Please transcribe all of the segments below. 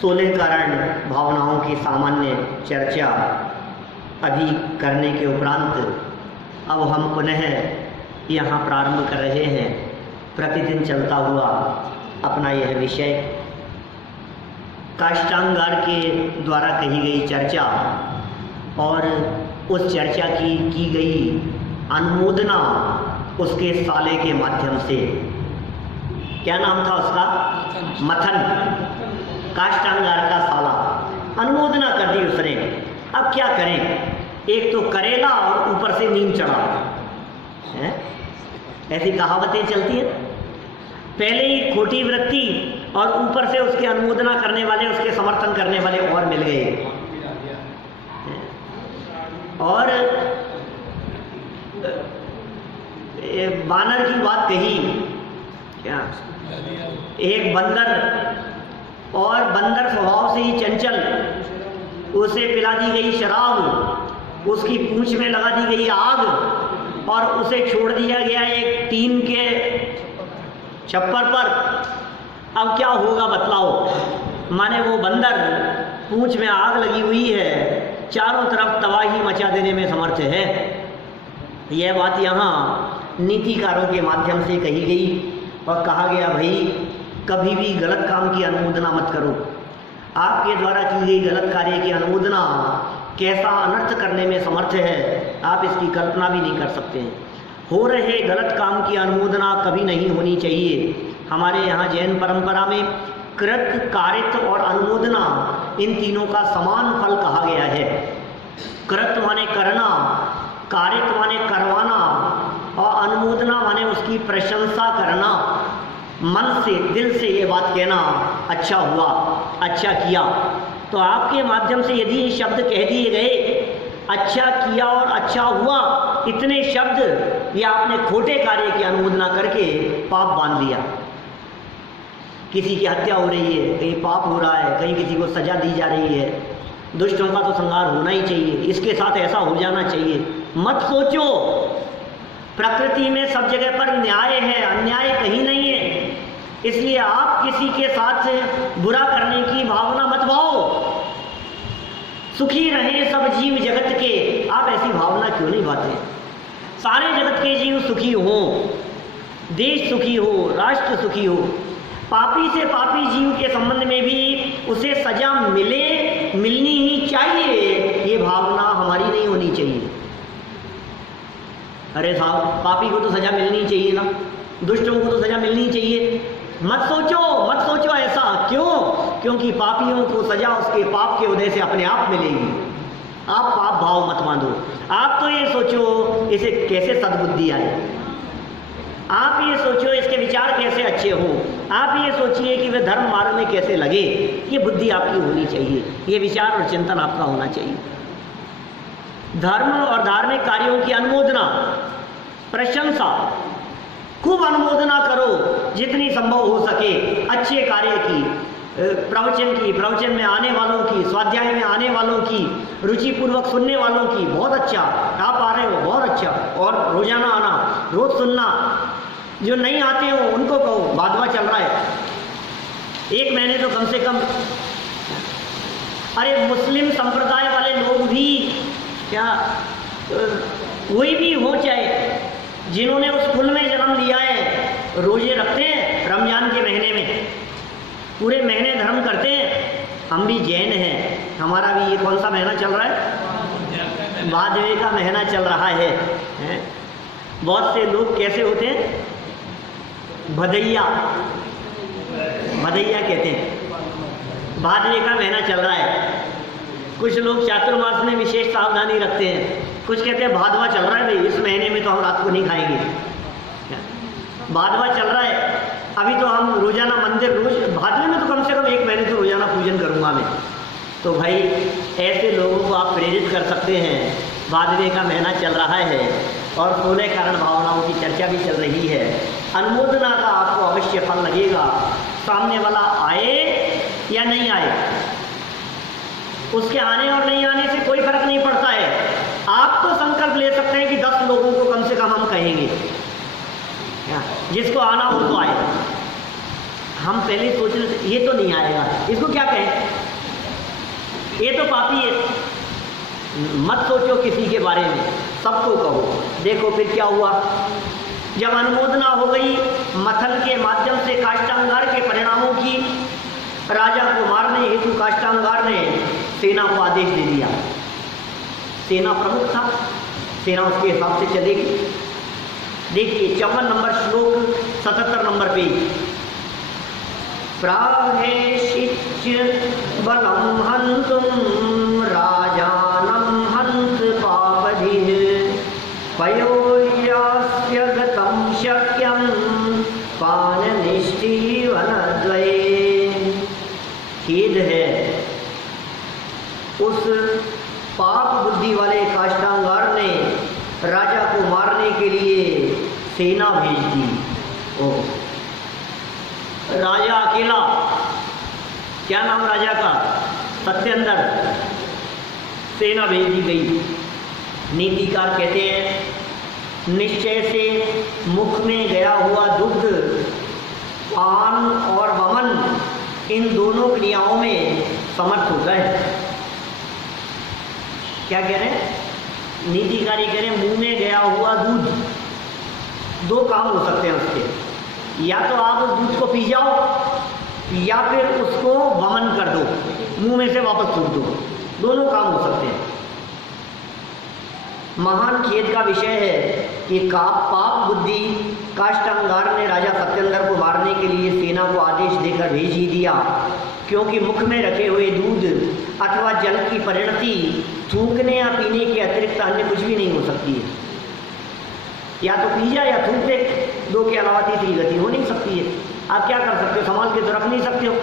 सोलेकरण भावनाओं की सामान्य चर्चा अभी करने के उपरांत अब हम पुनः यहाँ प्रारंभ कर रहे हैं प्रतिदिन चलता हुआ अपना यह विषय। काष्टांगार के द्वारा कही गई चर्चा और उस चर्चा की गई अनुमोदना उसके साले के माध्यम से। क्या नाम था उसका? मथन। काष्टांगार का साला अनुमोदना कर दी उसने। अब क्या करें, एक तो करेला और ऊपर से नीम चढ़ा है, ऐसी कहावतें चलती हैं। पहले ही खोटी वृत्ति और ऊपर से उसके अनुमोदना करने वाले, उसके समर्थन करने वाले और मिल गए। और बानर की बात कही, क्या एक बंदर, और बंदर स्वभाव से ही चंचल, उसे पिला दी गई शराब, उसकी पूंछ में लगा दी गई आग और उसे छोड़ दिया गया एक टीन के छप्पर पर। अब क्या होगा बतलाओ? माने वो बंदर, पूंछ में आग लगी हुई है, चारों तरफ तबाही मचा देने में समर्थ है। यह बात यहाँ नीतिकारों के माध्यम से कही गई और कहा गया भाई कभी भी गलत काम की अनुमोदना मत करो। आपके द्वारा की गई गलत कार्य की अनुमोदना कैसा अनर्थ करने में समर्थ है, आप इसकी कल्पना भी नहीं कर सकते हैं। हो रहे गलत काम की अनुमोदना कभी नहीं होनी चाहिए। हमारे यहाँ जैन परंपरा में कृत, कारित और अनुमोदना, इन तीनों का समान फल कहा गया है। कृत माने करना, कारित माने करवाना और अनुमोदना माने उसकी प्रशंसा करना, मन से, दिल से ये बात कहना, अच्छा हुआ, अच्छा किया। तो आपके माध्यम से यदि ये शब्द कह दिए गए, अच्छा किया और अच्छा हुआ, इतने शब्द, ये आपने खोटे कार्य की अनुमोदना करके पाप बांध लिया। किसी की हत्या हो रही है, कहीं पाप हो रहा है, कहीं किसी को सजा दी जा रही है, दुष्टों का तो संहार होना ही चाहिए, इसके साथ ऐसा हो जाना चाहिए। मत सोचो, प्रकृति में सब जगह पर न्याय है, अन्याय कहीं नहीं है। इसलिए आप किसी के साथ बुरा करने की भावना मत भाओ। सुखी रहें सब जीव जगत के, आप ऐसी भावना क्यों नहीं भाते? सारे जगत के जीव सुखी हों, देश सुखी हो, राष्ट्र सुखी हो। पापी से पापी जीव के संबंध में भी उसे सजा मिले, मिलनी ही चाहिए, ये भावना हमारी नहीं होनी चाहिए। अरे साहब, पापी को तो सजा मिलनी चाहिए ना, दुष्टों को तो सजा मिलनी चाहिए। मत सोचो ऐसा। क्यों? क्योंकि पापियों को सजा उसके पाप के उदय से अपने आप मिलेगी। आप पाप भाव मत बांधो। आप तो ये सोचो इसे कैसे सद्बुद्धि आए, आप ये सोचो इसके विचार कैसे अच्छे हों, आप ये सोचिए कि वह धर्म मार्ग में कैसे लगे। ये बुद्धि आपकी होनी चाहिए, ये विचार और चिंतन आपका होना चाहिए। धर्म और धार्मिक कार्यों की अनुमोदना, प्रशंसा, खूब अनुमोदना करो जितनी संभव हो सके। अच्छे कार्य की, प्रवचन में आने वालों की, स्वाध्याय में आने वालों की, रुचिपूर्वक सुनने वालों की, बहुत अच्छा, आप आ रहे हो, बहुत अच्छा, और रोजाना आना, रोज सुनना। जो नहीं आते हो उनको कहो भादवा चल रहा है, 1 महीने तो कम से कम। अरे मुस्लिम संप्रदाय वाले लोग भी, क्या कोई भी हो, चाहे जिन्होंने उस कुल में जन्म लिया है, रोजे रखते हैं रमजान के महीने में, पूरे महीने धर्म करते हैं। हम भी जैन हैं, हमारा भी ये कौन सा महीना चल रहा है? भादवे का महीना चल रहा है। बहुत से लोग कैसे होते हैं, भदैया कहते हैं, भादवे का महीना चल रहा है। कुछ लोग चातुर्मास में विशेष सावधानी रखते हैं, कुछ कहते हैं भादवा चल रहा है भाई, इस महीने में तो हम रात को नहीं खाएंगे। भादवा चल रहा है, अभी तो हम रोजाना मंदिर, रोज भादवे में तो कम से कम 1 महीने तो रोजाना पूजन करूंगा मैं। तो भाई ऐसे लोगों को आप प्रेरित कर सकते हैं। भादवे का महीना चल रहा है और 16 कारण भावनाओं की चर्चा भी चल रही है। अनुमोदना का आपको अवश्य फल लगेगा। सामने वाला आए या नहीं आए, उसके आने और नहीं आने से कोई फर्क नहीं पड़ता है। आप तो संकल्प ले सकते हैं कि 10 लोगों को कम से कम हम कहेंगे, जिसको आना हो तो आए। हम पहले सोच रहे थे ये तो नहीं आएगा, इसको क्या कहें, ये तो पापी है। मत सोचो किसी के बारे में, सबको कहो। देखो फिर क्या हुआ, जब अनुमोदना हो गई मथन के माध्यम से काष्टांगार के परिणामों की, राजा को मारने हेतु काष्टांगार ने सेना को आदेश दे दिया। सेना प्रमुख था, सेना उसके हिसाब से चलेगी। देखिए 54 नंबर श्लोक 77 नंबर पेज। प्राहेशिच बलम हंतुम राजानम हंत पापधिः पयोयास्य गतं शक्यं पाणनिष्ठि वनद्वये। खेद है उस पाप बुद्धि वाले काष्टांगार ने राजा को मारने के लिए सेना भेज दी। ओ राजा अकेला, क्या नाम राजा का, सत्येंद्र, सेना भेज दी गई। नीतिकार कहते हैं निश्चय से मुख में गया हुआ दुग्ध, पान और वमन, इन दोनों क्रियाओं में समर्थ होता है। क्या कह रहे हैं नीतिकारी, कह रहे हैं मुंह में गया हुआ दूध, दो काम हो सकते हैं उसके, या तो आप उस दूध को पी जाओ या फिर उसको वमन कर दो, मुंह में से वापस थूक दो, दोनों काम हो सकते हैं। महान खेद का विषय है कि पाप बुद्धि काष्टांगार ने राजा सत्येंद्र को मारने के लिए सेना को आदेश देकर भेज ही दिया, क्योंकि मुख में रखे हुए दूध अथवा जल की परिणति थूकने या पीने के अतिरिक्त अन्य कुछ भी नहीं हो सकती है। या तो पी जाए या थूक दे, दो के अलावा तीसरी गति हो नहीं सकती है। आप क्या कर सकते हो, संभाल के तो रख नहीं सकते हो,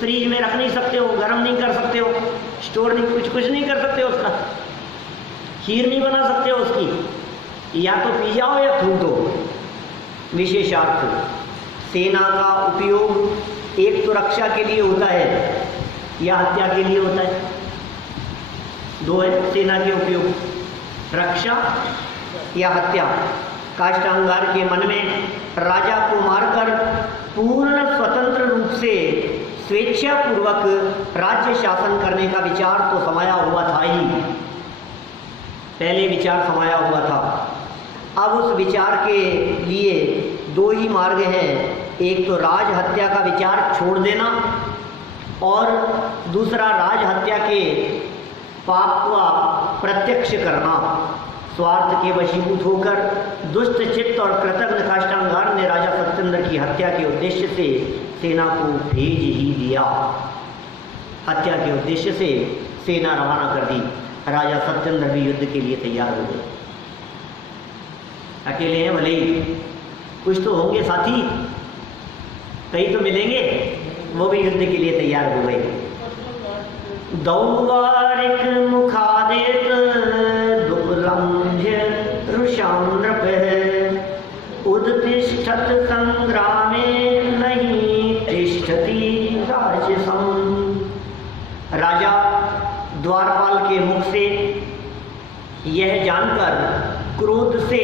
फ्रीज में रख नहीं सकते हो, गर्म नहीं कर सकते हो, स्टोर नहीं, कुछ नहीं कर सकते हो, उसका खीर नहीं बना सकते हो उसकी। या तो पी जाओ या थूक दो। विशेषार्थ सेना का उपयोग एक तो रक्षा के लिए होता है या हत्या के लिए होता है, दो है सेना के उपयोग, रक्षा या हत्या। काष्टांगार के मन में राजा को मारकर पूर्ण स्वतंत्र रूप से स्वेच्छापूर्वक राज्य शासन करने का विचार तो समाया हुआ था ही, पहले विचार समाया हुआ था। अब उस विचार के लिए दो ही मार्ग हैं, एक तो राज हत्या का विचार छोड़ देना और दूसरा राज हत्या के पाप का प्रत्यक्ष करना। स्वार्थ के वशीभूत होकर दुष्ट चित्त और कृतघ्न काष्टांगार ने राजा सत्येंद्र की हत्या के उद्देश्य से सेना को भेज ही दिया। हत्या के उद्देश्य से सेना रवाना कर दी। राजा सत्येंद्र भी युद्ध के लिए तैयार हो गए। अकेले हैं भले ही, कुछ तो होंगे साथी, कई तो मिलेंगे, वो भी युद्ध के लिए तैयार हो गए। दौवारिक मुखादेत दुर्लंघ्य रुषां नृपः उदतिष्ठत संग्रामे नहीं तिष्ठति राजसं। राजा द्वारपाल के मुख से यह जानकर क्रोध से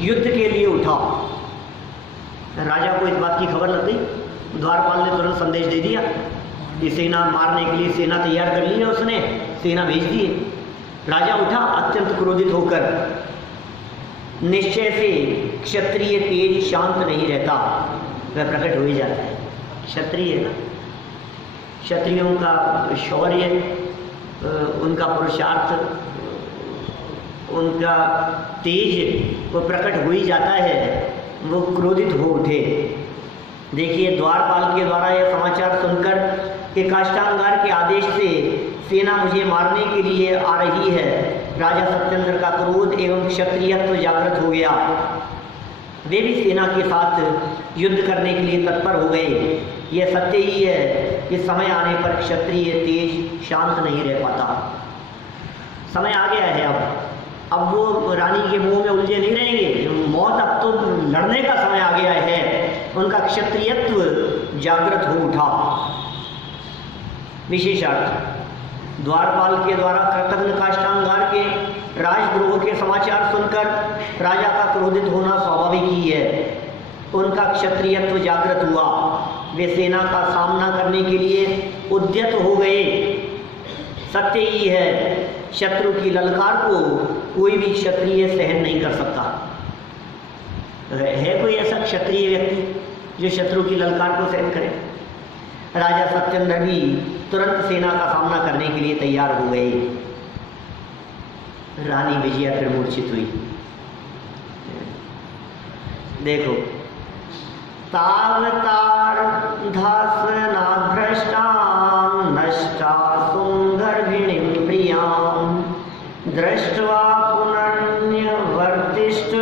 युद्ध के लिए उठा। राजा को इस बात की खबर लग गई, द्वारपाल ने तुरंत संदेश दे दिया कि सेना मारने के लिए सेना तैयार कर ली है, उसने सेना भेज दी है। राजा उठा अत्यंत क्रोधित होकर। निश्चय से क्षत्रिय तेज शांत नहीं रहता, वह प्रकट हो ही जाता है। क्षत्रिय, क्षत्रियों का शौर्य, उनका पुरुषार्थ, उनका तेज वो प्रकट हो ही जाता है, वो क्रोधित हो उठे। देखिए द्वारपाल के द्वारा यह समाचार सुनकर कि काष्टांगार के आदेश से सेना मुझे मारने के लिए आ रही है, राजा सत्येंद्र का क्रोध एवं क्षत्रियत्व जागृत हो गया। वे भी सेना के साथ युद्ध करने के लिए तत्पर हो गए। यह सत्य ही है कि समय आने पर क्षत्रिय तेज शांत नहीं रह पाता। समय आ गया है, अब वो रानी के मुंह में उलझे नहीं रहेंगे। मौत अब तो लड़ने का समय आ गया है। उनका क्षत्रियत्व जागृत हो उठा। विशेषार्थ द्वारपाल के द्वारा कृतघ्न काष्टांगार के राजद्रोह के समाचार सुनकर राजा का क्रोधित होना स्वाभाविक ही है। उनका क्षत्रियत्व जागृत हुआ। वे सेना का सामना करने के लिए उद्यत हो गए। सत्य ही है, शत्रु की ललकार को कोई भी क्षत्रिय सहन नहीं कर सकता। है कोई ऐसा क्षत्रिय व्यक्ति जो शत्रु की ललकार को सहन करे? राजा सत्येंद्र भी तुरंत सेना का सामना करने के लिए तैयार हो गए। रानी विजया फिर मूर्छित हुई। देखो, तावतार धासनाभ्रष्टां नष्टा सुंदरभिणीं प्रियां दृष्ट्वा पुनर्न्यवर्तिष्ठ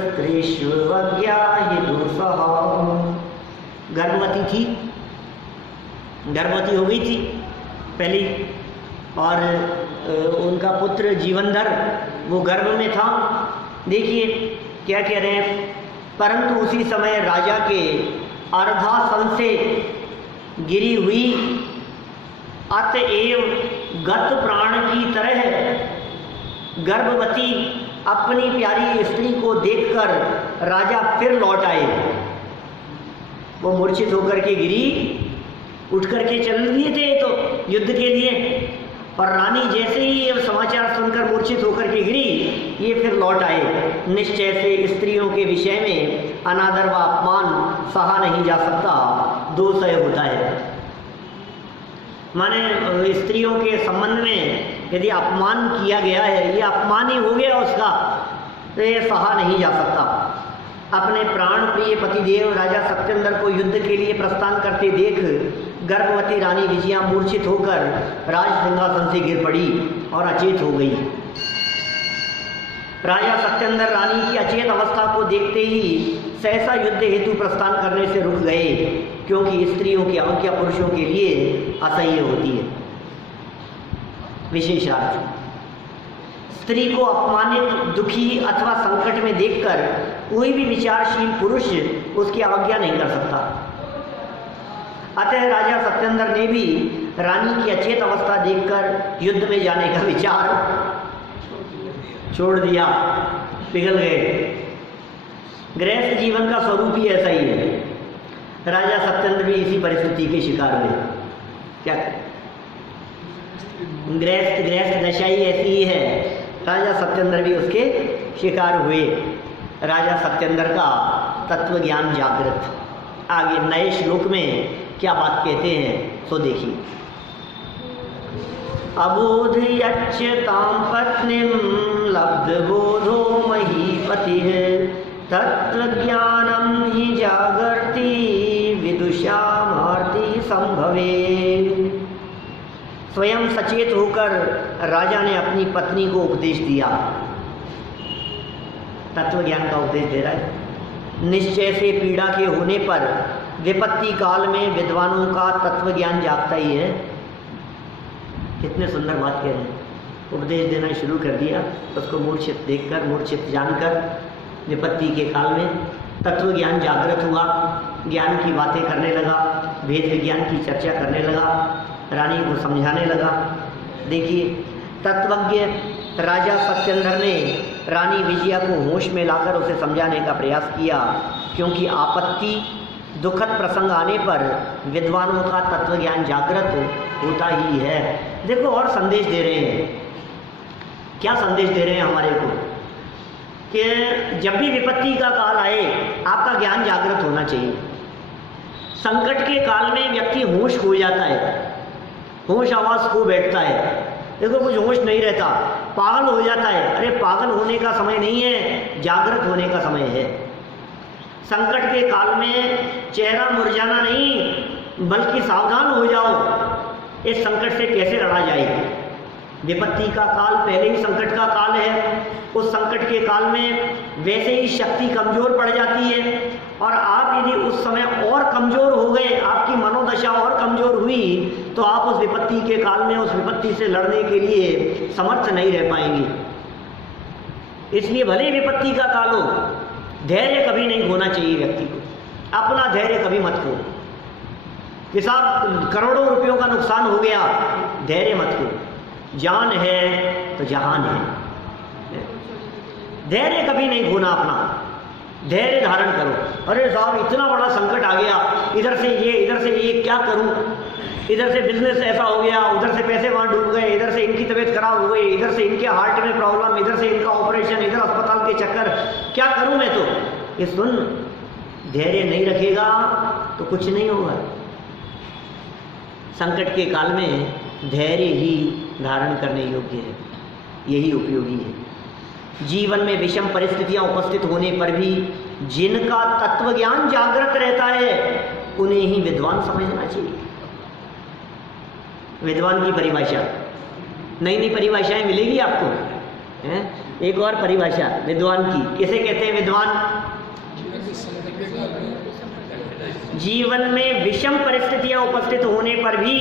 स्त्रीष्वज्ञा हि दुःसह। गर्भवती थी, गर्भवती हो गई थी पहली, और उनका पुत्र जीवनधर वो गर्भ में था। देखिए क्या कह रहे हैं, परंतु उसी समय राजा के अर्धासन से गिरी हुई अतएव गत प्राण की तरह गर्भवती अपनी प्यारी स्त्री को देखकर राजा फिर लौट आए। वो मूर्छित होकर के गिरी, उठ करके चल लिए थे तो युद्ध के लिए, और रानी जैसे ही ये समाचार सुनकर मूर्छित होकर के गिरी, ये फिर लौट आए। निश्चय से स्त्रियों के विषय में अनादर व अपमान सहा नहीं जा सकता, दोषय होता है। माने स्त्रियों के संबंध में यदि अपमान किया गया है, ये अपमान ही हो गया उसका, तो ये सहा नहीं जा सकता। अपने प्राण प्रिय पतिदेव राजा सत्येंद्र को युद्ध के लिए प्रस्थान करते देख गर्भवती रानी विजया मूर्छित होकर राज सिंहासन से गिर पड़ी और अचेत हो गई। राजा सत्येंद्र रानी की अचेत अवस्था को देखते ही सहसा युद्ध हेतु प्रस्थान करने से रुक गए, क्योंकि स्त्रियों की अवज्ञा पुरुषों के लिए असह्य होती है। विशेषार्थ, स्त्री को अपमानित, दुखी अथवा संकट में देखकर कोई भी विचारशील पुरुष उसकी अवज्ञा नहीं कर सकता। अतः राजा सत्येंद्र ने भी रानी की अचेत अवस्था देखकर युद्ध में जाने का विचार छोड़ दिया, पिघल गए। गृहस्थ जीवन का स्वरूप ही ऐसा ही है। राजा सत्येंद्र भी इसी परिस्थिति के शिकार हुए। क्या गृहस्थ दशा ही ऐसी ही है, राजा सत्येंद्र भी उसके शिकार हुए। राजा सत्येंद्र का तत्व ज्ञान जागृत। आगे नए श्लोक में क्या बात कहते हैं सो देखिए। अबोध यच्यतां पत्नीं लब्ध बोधो महीपतिः तत्वज्ञानं हि जागर्ति विदुषामार्ति संभवे। स्वयं सचेत होकर राजा ने अपनी पत्नी को उपदेश दिया, तत्व ज्ञान का उपदेश दे रहा है। निश्चय से पीड़ा के होने पर विपत्ति काल में विद्वानों का तत्व ज्ञान जागता ही है। कितने सुंदर बात कह रहे हैं। उपदेश देना शुरू कर दिया, उसको मूर्छित देखकर, मूर्छित जानकर विपत्ति के काल में तत्व ज्ञान जागृत हुआ, ज्ञान की बातें करने लगा, वेद विज्ञान की चर्चा करने लगा, रानी को समझाने लगा। देखिए, तत्वज्ञ राजा सत्येंद्र ने रानी विजया को होश में लाकर उसे समझाने का प्रयास किया, क्योंकि आपत्ति दुखद प्रसंग आने पर विद्वानों का तत्व ज्ञान जागृत होता ही है। देखो, और संदेश दे रहे हैं। क्या संदेश दे रहे हैं हमारे को? कि जब भी विपत्ति का काल आए, आपका ज्ञान जागृत होना चाहिए। संकट के काल में व्यक्ति होश खो जाता है, होश आवाज खो बैठता है। देखो, कुछ होश नहीं रहता, पागल हो जाता है। अरे पागल होने का समय नहीं है, जागृत होने का समय है। संकट के काल में चेहरा मुरझाना नहीं, बल्कि सावधान हो जाओ। इस संकट से कैसे लड़ा जाए? विपत्ति का काल पहले ही संकट का काल है। उस संकट के काल में वैसे ही शक्ति कमजोर पड़ जाती है, और आप यदि उस समय और कमजोर हो गए, आपकी मनोदशा और कमजोर हुई, तो आप उस विपत्ति के काल में उस विपत्ति से लड़ने के लिए समर्थ नहीं रह पाएंगे। इसलिए भले विपत्ति का काल हो, धैर्य कभी नहीं खोना चाहिए व्यक्ति को। अपना धैर्य कभी मत खो। कि साहब करोड़ों रुपयों का नुकसान हो गया, धैर्य मत खो। जान है तो जहान है। धैर्य कभी नहीं खोना अपना। धैर्य धारण करो। अरे साहब इतना बड़ा संकट आ गया, इधर से ये क्या करूं, इधर से बिजनेस ऐसा हो गया, उधर से पैसे वहाँ डूब गए, इधर से इनकी तबीयत खराब हो गई, इधर से इनके हार्ट में प्रॉब्लम, इधर से इनका ऑपरेशन, इधर अस्पताल के चक्कर, क्या करूं मैं? तो ये सुन, धैर्य नहीं रखेगा तो कुछ नहीं होगा। संकट के काल में धैर्य ही धारण करने योग्य है, यही उपयोगी है। जीवन में विषम परिस्थितियां उपस्थित होने पर भी जिनका तत्व ज्ञान जागृत रहता है उन्हें ही विद्वान समझना चाहिए। विद्वान की परिभाषा, नई नई परिभाषाएं मिलेगी आपको, हैं? एक और परिभाषा विद्वान की, किसे कहते हैं विद्वान? जीवन में विषम परिस्थितियां उपस्थित होने पर भी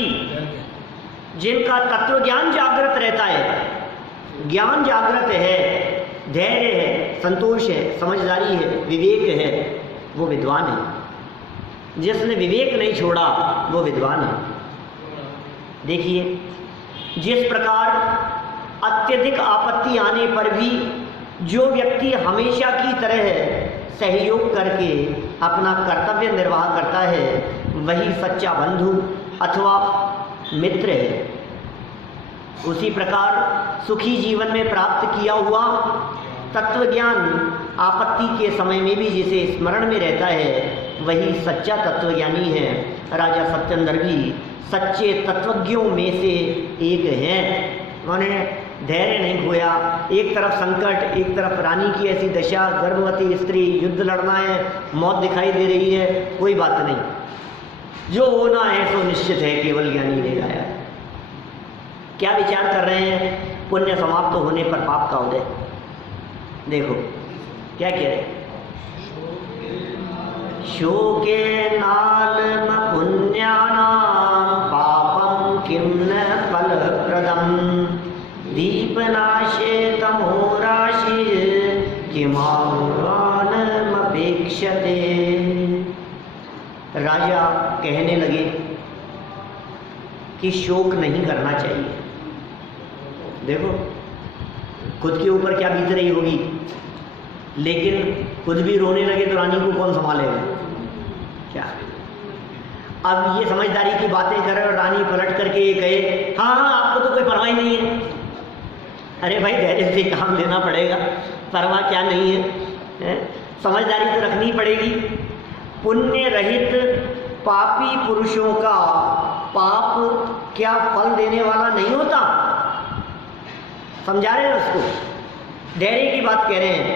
जिनका तत्व ज्ञान जागृत रहता है, ज्ञान जागृत है, धैर्य है, संतोष है, समझदारी है, विवेक है, वो विद्वान है। जिसने विवेक नहीं छोड़ा वो विद्वान है। देखिए, जिस प्रकार अत्यधिक आपत्ति आने पर भी जो व्यक्ति हमेशा की तरह सहयोग करके अपना कर्तव्य निर्वाह करता है वही सच्चा बंधु अथवा मित्र है। उसी प्रकार सुखी जीवन में प्राप्त किया हुआ तत्व ज्ञान आपत्ति के समय में भी जिसे स्मरण में रहता है वही सच्चा तत्वज्ञानी है। राजा सत्येंद्र भी सच्चे तत्वज्ञों में से एक हैं। उन्होंने धैर्य नहीं खोया। एक तरफ संकट, एक तरफ रानी की ऐसी दशा, गर्भवती स्त्री, युद्ध लड़ना है, मौत दिखाई दे रही है, कोई बात नहीं, जो होना है तो निश्चित है, केवल ज्ञानी ने गाया। क्या विचार कर रहे हैं? पुण्य समाप्त होने पर पाप का उदय। देखो क्या कह रहे, शोके नाल पुण्यानां पापम किम न फलप्रदम दीपनाशे तमोराशि किमानुरानमपेक्षते। राजा कहने लगे कि शोक नहीं करना चाहिए। देखो खुद के ऊपर क्या बीत रही होगी, लेकिन खुद भी रोने लगे तो रानी को कौन संभालेगा? क्या अब ये समझदारी की बातें करे और रानी पलट करके ये कहे हाँ हाँ आपको तो कोई परवाह ही नहीं है। अरे भाई धैर्य से काम लेना पड़ेगा, परवाह क्या नहीं है, समझदारी तो रखनी पड़ेगी। पुण्य रहित पापी पुरुषों का पाप क्या फल देने वाला नहीं होता? समझा रहे हैं उसको, धैर्य की बात कह रहे हैं।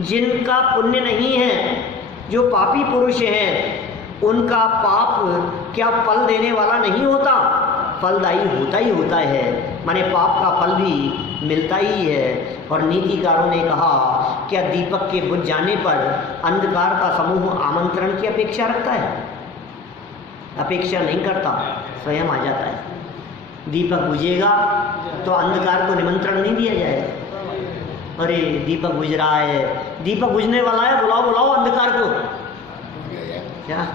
जिनका पुण्य नहीं है, जो पापी पुरुष हैं, उनका पाप क्या फल देने वाला नहीं होता? फलदायी होता ही होता है, माने पाप का फल भी मिलता ही है। और नीतिकारों ने कहा क्या दीपक के बुझ जाने पर अंधकार का समूह आमंत्रण की अपेक्षा रखता है? अपेक्षा नहीं करता, स्वयं आ जाता है। दीपक बुझेगा तो अंधकार को निमंत्रण नहीं दिया जाएगा। अरे दीपक बुझ रहा है, दीपक बुझने वाला है, बुलाओ बुलाओ अंधकार को, क्या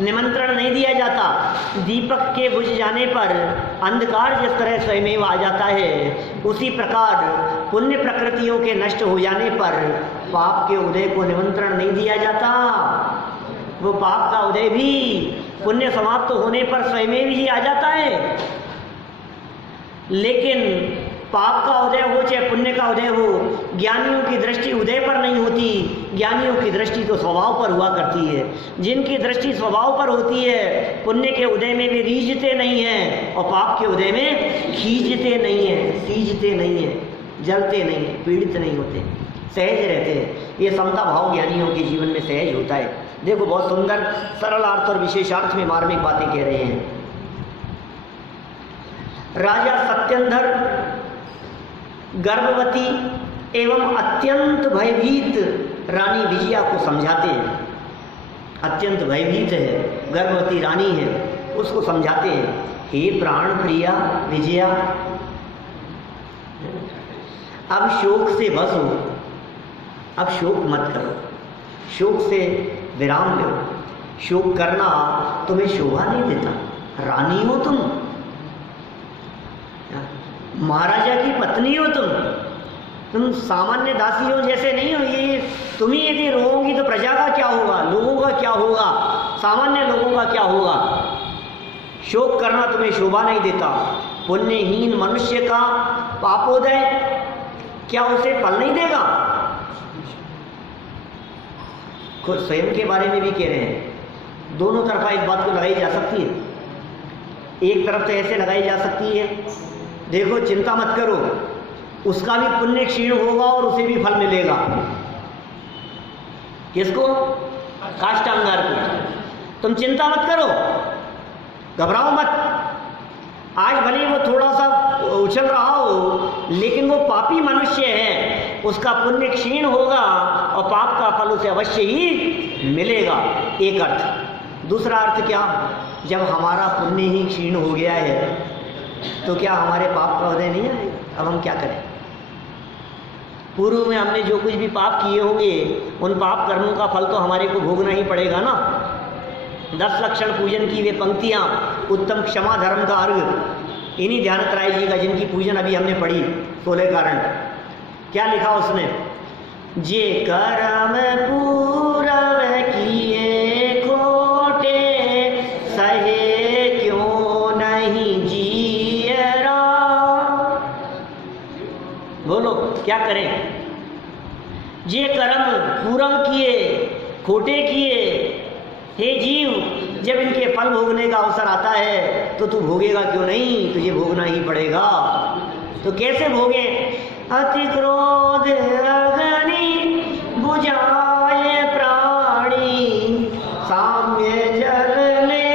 निमंत्रण नहीं दिया जाता। दीपक के बुझ जाने पर अंधकार जिस तरह स्वयं आ जाता है, उसी प्रकार पुण्य प्रकृतियों के नष्ट हो जाने पर पाप के उदय को निमंत्रण नहीं दिया जाता। वो पाप का उदय भी पुण्य समाप्त होने पर स्वयं ही आ जाता है। लेकिन पाप का उदय हो चाहे पुण्य का उदय हो, ज्ञानियों की दृष्टि उदय पर नहीं होती, ज्ञानियों की दृष्टि तो स्वभाव पर हुआ करती है। जिनकी दृष्टि स्वभाव पर होती है, पुण्य के उदय में भी रीझते नहीं हैं और पाप के उदय में खींचते नहीं हैं, सींचते नहीं हैं, जलते नहीं हैं, पीड़ित नहीं होते, सहज रहते हैं। ये समता भाव ज्ञानियों के जीवन में सहज होता है। देखो बहुत सुंदर सरल अर्थ और विशेषार्थ में मार्मिक बातें कह रहे हैं। राजा सत्येंद्र गर्भवती एवं अत्यंत भयभीत रानी विजया को समझाते हैं। अत्यंत भयभीत है, गर्भवती रानी है, उसको समझाते हैं, हे प्राण प्रिया विजया, अब शोक से बस हो, अब शोक मत करो, शोक से विराम लो। शोक करना तुम्हें शोभा नहीं देता। रानी हो तुम, महाराजा की पत्नी हो तुम सामान्य दासी हो जैसे नहीं हो। ये तुम ही यदि रोओगी तो प्रजा का क्या होगा, लोगों का क्या होगा, सामान्य लोगों का क्या होगा। शोक करना तुम्हें शोभा नहीं देता। पुण्यहीन मनुष्य का पापोदय क्या उसे फल नहीं देगा। खुद स्वयं के बारे में भी कह रहे हैं। दोनों तरफा इस बात को लगाई जा सकती है। एक तरफ तो ऐसे लगाई जा सकती है, देखो चिंता मत करो, उसका भी पुण्य क्षीण होगा और उसे भी फल मिलेगा। किसको? काष्टांगार को। तुम चिंता मत करो, घबराओ मत। आज भले वो थोड़ा सा उछल रहा हो, लेकिन वो पापी मनुष्य है, उसका पुण्य क्षीण होगा और पाप का फल उसे अवश्य ही मिलेगा। एक अर्थ। दूसरा अर्थ क्या? जब हमारा पुण्य ही क्षीण हो गया है तो क्या हमारे पाप का उदय नहीं आएगा? अब हम क्या करें? पूर्व में हमने जो कुछ भी पाप किए होंगे उन पाप कर्मों का फल तो हमारे को भोगना ही पड़ेगा ना। 10 लक्षण पूजन की वे पंक्तियां, उत्तम क्षमा धर्म का अर्घ, इन्हीं ध्यानत राय जी का जिनकी पूजन अभी हमने पढ़ी, 16 कारण। क्या लिखा उसने? जे कर्म पूरव किए खोटे, सहे क्यों नहीं जियरा। बोलो क्या करें? जे कर्म पूरव किए खोटे किए, हे जीव, जब इनके फल भोगने का अवसर आता है तो तू भोगेगा क्यों नहीं? तुझे भोगना ही पड़ेगा। तो कैसे भोगे? अति क्रोध अग्नि बुझाए प्राणी, साम्य जल ले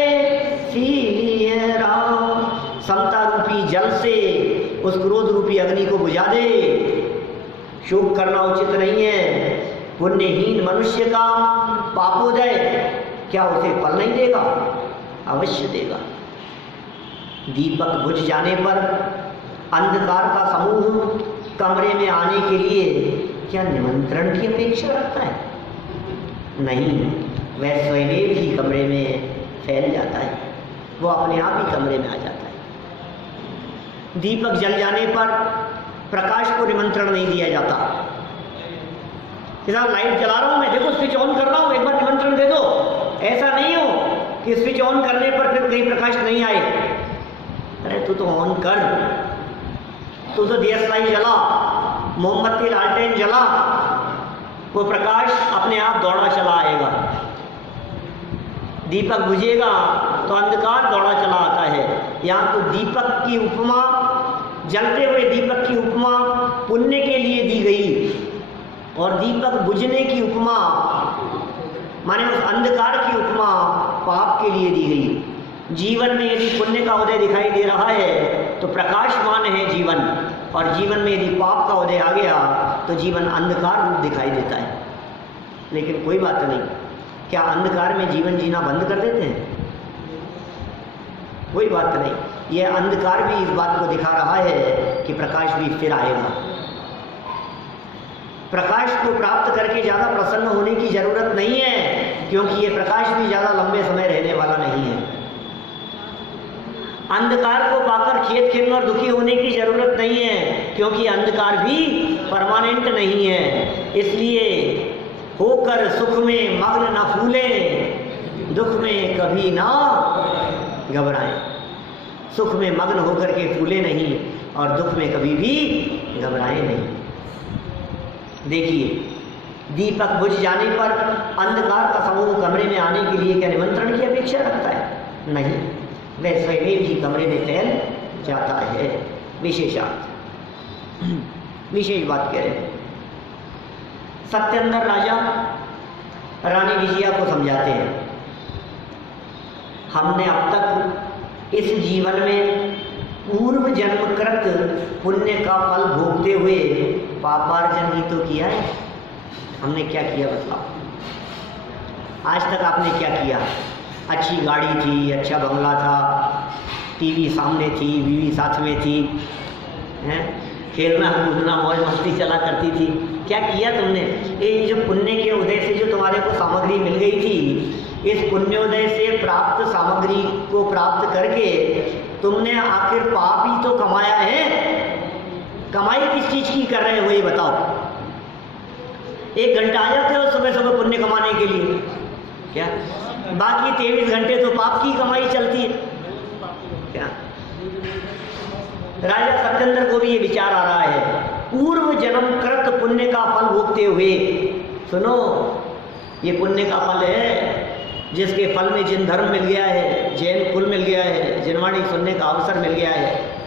सिए राम। समता रूपी जल से उस क्रोध रूपी अग्नि को बुझा दे। शोक करना उचित नहीं है। पुण्यहीन मनुष्य का पापोदय क्या उसे फल नहीं देगा? अवश्य देगा। दीपक बुझ जाने पर अंधकार का समूह कमरे में आने के लिए क्या निमंत्रण की अपेक्षा रखता है? नहीं, वह स्वयं ही कमरे में फैल जाता है, वो अपने आप ही कमरे में आ जाता है। दीपक जल जाने पर प्रकाश को निमंत्रण नहीं दिया जाता। जैसा लाइट जला रहा हूं मैं, देखो स्विच ऑन कर रहा हूं, एक बार निमंत्रण दे दो। ऐसा नहीं हो कि स्विच ऑन करने पर फिर कहीं प्रकाश नहीं आए। अरे तू तो ऑन कर, तू तो दियसलाई जला, मोमबत्ती लालटेन जला, वो प्रकाश अपने आप दौड़ा चला आएगा। दीपक बुझेगा तो अंधकार दौड़ा चला आता है। यहाँ तो दीपक की उपमा, जलते हुए दीपक की उपमा पुण्य के लिए दी गई और दीपक बुझने की उपमा माने उस अंधकार की उपमा पाप के लिए दी गई। जीवन में यदि पुण्य का उदय दिखाई दे रहा है तो प्रकाशमान है जीवन, और जीवन में यदि पाप का उदय आ गया तो जीवन अंधकार रूप दिखाई देता है। लेकिन कोई बात नहीं, क्या अंधकार में जीवन जीना बंद कर देते हैं? कोई बात नहीं, यह अंधकार भी इस बात को दिखा रहा है कि प्रकाश भी फिर आएगा। प्रकाश को प्राप्त करके ज़्यादा प्रसन्न होने की जरूरत नहीं है, क्योंकि ये प्रकाश भी ज़्यादा लंबे समय रहने वाला नहीं है। अंधकार को पाकर खेत खेलने और दुखी होने की जरूरत नहीं है, क्योंकि अंधकार भी परमानेंट नहीं है। इसलिए होकर सुख में मग्न न फूले, दुख में कभी ना घबराएं। सुख में मग्न होकर के फूले नहीं और दुख में कभी भी घबराएं नहीं। देखिए, दीपक बुझ जाने पर अंधकार का समूह कमरे में आने के लिए क्या निमंत्रण की अपेक्षा रखता है? नहीं, वह स्वयं ही कमरे में फैल जाता है। विशेषार्थ, विशेष बात कह रहे हैं। सत्येंद्र राजा रानी विजया को समझाते हैं, हमने अब तक इस जीवन में पूर्व जन्मकृत पुण्य का फल भोगते हुए पापार्जन ही तो किया है। हमने क्या किया बताओ? आज तक आपने क्या किया? अच्छी गाड़ी थी, अच्छा बंगला था, टीवी सामने थी, बीवी साथ में थी, हैं, खेलना कूदना मौज मस्ती चला करती थी। क्या किया तुमने? ये जो पुण्य के उदय से जो तुम्हारे को सामग्री मिल गई थी, इस पुण्योदय से प्राप्त सामग्री को प्राप्त करके तुमने आखिर पाप ही तो कमाया है। कमाई किस चीज की कर रहे हो ये बताओ? 1 घंटा आ जाते हो सुबह सुबह पुण्य कमाने के लिए, क्या बाकी 23 घंटे तो पाप की कमाई चलती है क्या? राजा सत्येंद्र को भी ये विचार आ रहा है, पूर्व जन्म कृत पुण्य का फल भोगते हुए, सुनो ये पुण्य का फल है जिसके फल में जिन धर्म मिल गया है, जैन कुल मिल गया है, जिनवाणी सुनने का अवसर मिल गया है,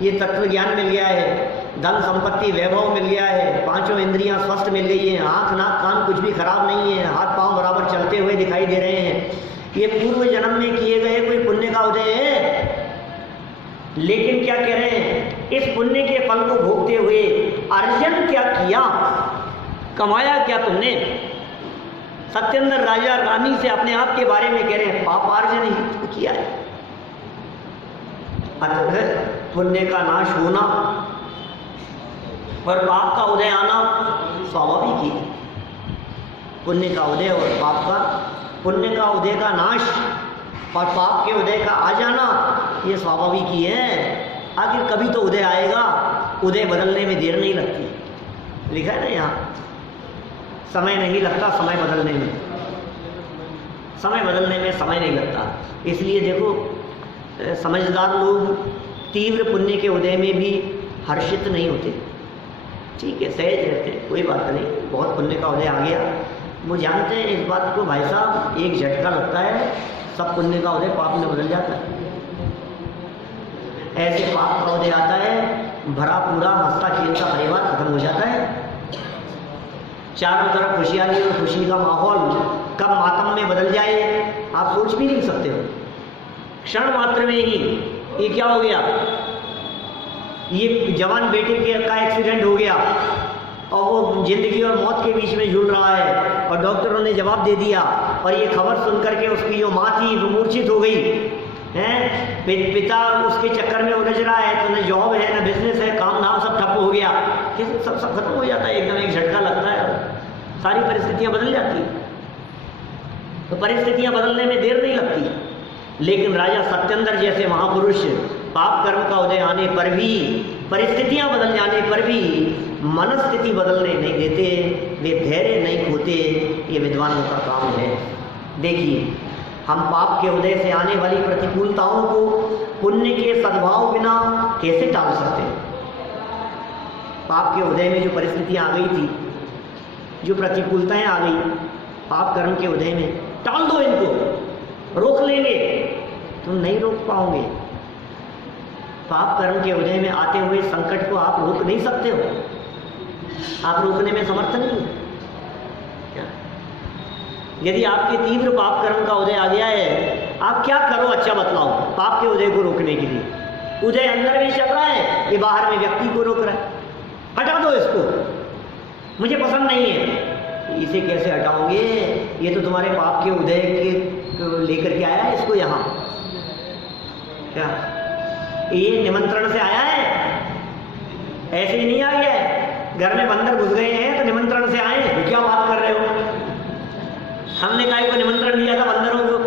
ये तत्व ज्ञान मिल गया है, धन संपत्ति वैभव मिल गया है, 5 इंद्रियां स्वस्थ मिल गई हैं, आँख नाक कान कुछ भी खराब नहीं है, हाथ पांव बराबर चलते हुए दिखाई दे रहे हैं, ये पूर्व जन्म में किए गए कोई पुण्य का उदय है। लेकिन क्या कह रहे हैं, इस पुण्य के फल को भोगते हुए अर्जन क्या किया, कमाया क्या तुमने? सत्येंद्र राजा रानी से अपने आप के बारे में कह रहे हैं, पापार्जन ही तो किया है। अतः पुण्य का नाश होना और पाप का उदय आना स्वाभाविक ही, पुण्य का उदय और पाप का, पुण्य का उदय का नाश और पाप के उदय का आ जाना ये स्वाभाविक ही है। आखिर कभी तो उदय आएगा, उदय बदलने में देर नहीं लगती, लिखा है ना यहाँ, समय नहीं लगता समय बदलने में, समय बदलने में समय नहीं लगता। इसलिए देखो समझदार लोग तीव्र पुण्य के उदय में भी हर्षित नहीं होते, ठीक है सहज रहते, कोई बात नहीं, बहुत पुण्य का उदय आ गया, वो जानते हैं इस बात को, भाई साहब एक झटका लगता है सब पुण्य का उदय पाप में बदल जाता है। ऐसे पाप का उदय आता है, भरा पूरा हंसता खेलता परिवार खत्म हो जाता है, चारों तरफ खुशहाली और खुशी का माहौल कब मातम में बदल जाए आप सोच भी नहीं सकते हो। क्षण मात्र में ही ये क्या हो गया, ये जवान बेटे के का एक्सीडेंट हो गया और वो जिंदगी और मौत के बीच में झूल रहा है और डॉक्टरों ने जवाब दे दिया, और ये खबर सुन करके उसकी जो माँ थी वो मूर्छित हो गई है, पिता उसके चक्कर में उलझ रहा है, तो न जॉब है न बिजनेस है, काम धाम सब ठप हो गया, सब खत्म हो जाता है एकदम, एक झटका लगता है, सारी परिस्थितियां बदल जाती हैं। तो परिस्थितियां बदलने में देर नहीं लगती। लेकिन राजा सत्येंद्र जैसे महापुरुष पाप कर्म का उदय आने पर भी, परिस्थितियां बदल जाने पर भी मनस्थिति बदलने नहीं देते, वे धैर्य नहीं खोते, ये विद्वानों का काम है। देखिए हम पाप के उदय से आने वाली प्रतिकूलताओं को पुण्य के सद्भाव बिना कैसे टाल सकते हैं? पाप के उदय में जो परिस्थितियां आ गई थी, जो प्रतिकूलताएं आ गई पाप कर्म के उदय में, टाल दो इनको, रोक लेंगे, तुम नहीं रोक पाओगे। पाप कर्म के उदय में आते हुए संकट को आप रोक नहीं सकते हो, आप रोकने में समर्थ नहीं हो। यदि आपके तीव्र पाप कर्म का उदय आ गया है, आप क्या करो अच्छा बतलाओ पाप के उदय को रोकने के लिए? उदय अंदर में चल रहा है, ये बाहर में व्यक्ति को रोक रहा है, हटा दो इसको, मुझे पसंद नहीं है। इसे कैसे हटाओगे? ये तो तुम्हारे पाप के उदय के लेकर के आया है इसको यहाँ, क्या ये निमंत्रण से आया है? ऐसे ही नहीं आ गया है, घर में बंदर घुस गए हैं तो निमंत्रण से आए, तो क्या बात कर रहे हो? हमने काहे को निमंत्रण दिया था बंदरों को?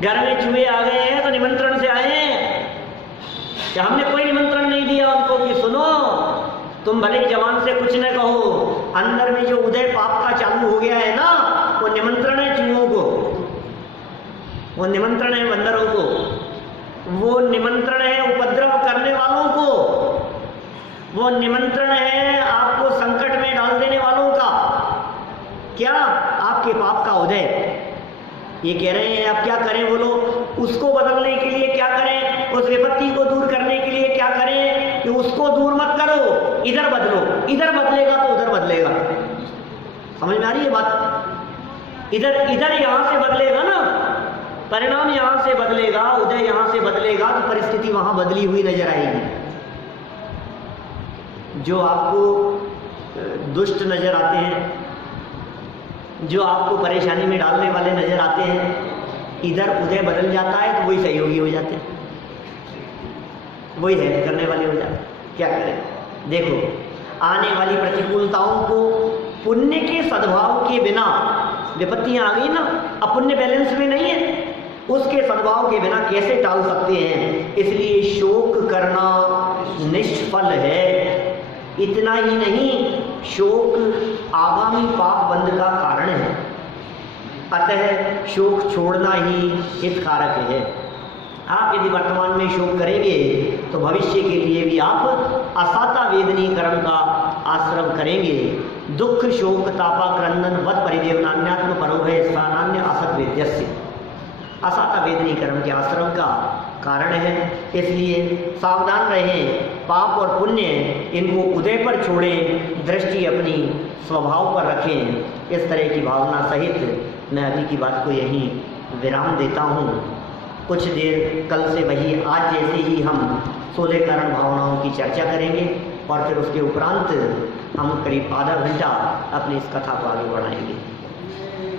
घर में चूहे आ गए हैं तो निमंत्रण से आए हैं, क्या हमने कोई निमंत्रण नहीं दिया उनको कि सुनो तुम भले जवान से कुछ न कहो, अंदर में जो उदय पाप का चालू हो गया है ना, वो निमंत्रण है चूहों को, वो निमंत्रण है बंदरों को, वो निमंत्रण है उपद्रव करने वालों को, वो निमंत्रण है आपको संकट में डाल देने वालों का। क्या? आपके पाप का उदय। ये कह रहे हैं अब क्या करें बोलो? उसको बदलने के लिए क्या करें? उस विपत्ति को दूर करने के लिए क्या करें? कि उसको दूर मत करो, इधर बदलो, इधर बदलेगा तो उधर बदलेगा। समझ में आ रही है बात? इधर यहां से बदलेगा ना, परिणाम यहां से बदलेगा, उदय यहां से बदलेगा तो परिस्थिति वहां बदली हुई नजर आएगी। जो आपको दुष्ट नजर आते हैं, जो आपको परेशानी में डालने वाले नजर आते हैं, इधर उदय बदल जाता है तो वही सहयोगी हो जाते हैं, वही हेल्प करने वाले हो जाते हैं। क्या करें? देखो आने वाली प्रतिकूलताओं को पुण्य के सद्भाव के बिना, विपत्तियां आ गई ना, अब पुण्य बैलेंस में नहीं है, उसके सद्भाव के बिना कैसे टाल सकते हैं? इसलिए शोक करना निष्फल है। इतना ही नहीं, शोक आगामी पाप बंध का कारण है, अतः शोक छोड़ना ही हितकारक है। आप यदि वर्तमान में शोक करेंगे तो भविष्य के लिए भी आप असाता वेदनी कर्म का आश्रम करेंगे। दुख शोक तापा क्रंदन वद परिदेव नान्यात्म परोभय स्थानान्य असत वेद्यस्य, असाता वेदनी कर्म के आश्रम का कारण है। इसलिए सावधान रहें, पाप और पुण्य इनको उदय पर छोड़ें, दृष्टि अपनी स्वभाव पर रखें। इस तरह की भावना सहित मैं अभी की बात को यहीं विराम देता हूँ। कुछ देर कल से वही आज जैसे ही हम 16 कारण भावनाओं की चर्चा करेंगे और फिर उसके उपरांत हम करीब आधा घंटा अपनी इस कथा को आगे बढ़ाएंगे।